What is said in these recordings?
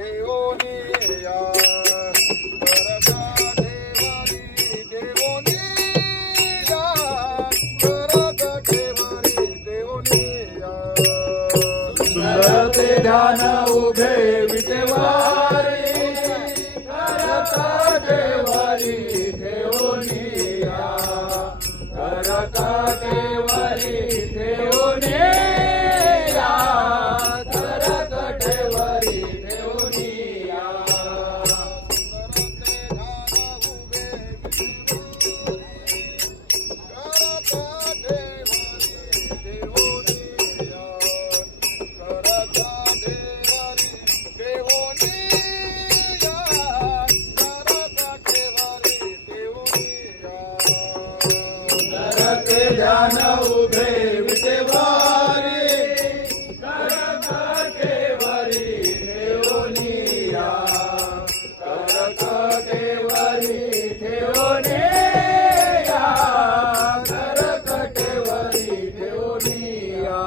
देवोनी या करता देवारी देवोनी या करता देवारी देवोनी या सुंदर ते ध्यान उभे विटेवारी करता देवारी देवोनी या करता देवारी देवोनी या करता देवारी देवोनी या ध्यान उभे विटेवारी करता देवारी देवोनी या करता देवारी देवोनी या करता देवारी देवोनी या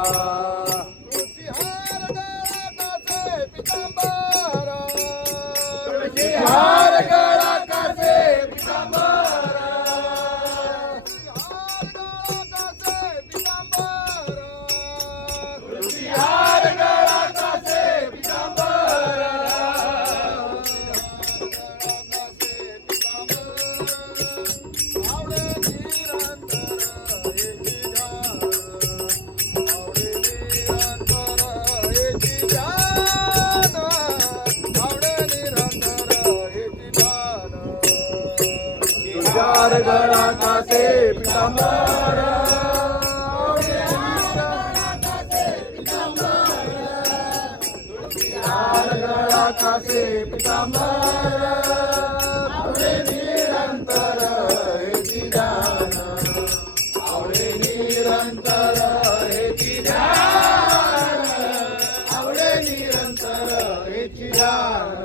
हार गळा कासे पितांबर हार गळा कासे पितांबर हार गळा कासे पितांबर हार गळा कासे पितांबर आवडे निरंतर हेची ध्यान आवडे निरंतर हेची ध्यान आवडे निरंतर हेची ध्यान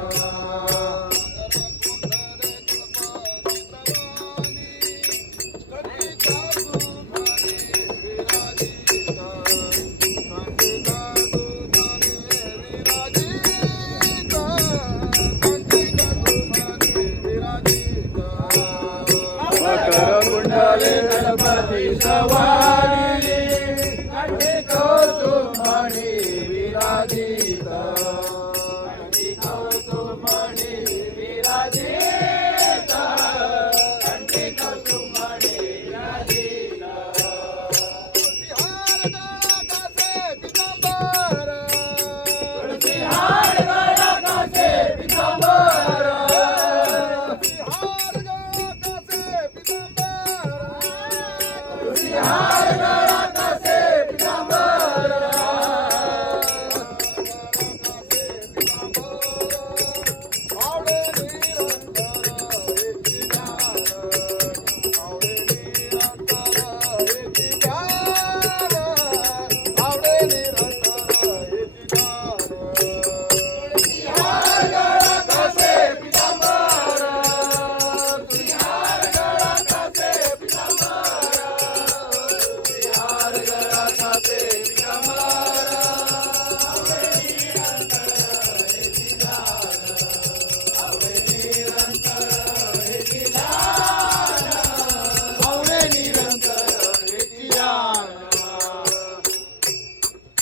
कुंडले गणपती सवारी कंठी कौतुक मणी विराजित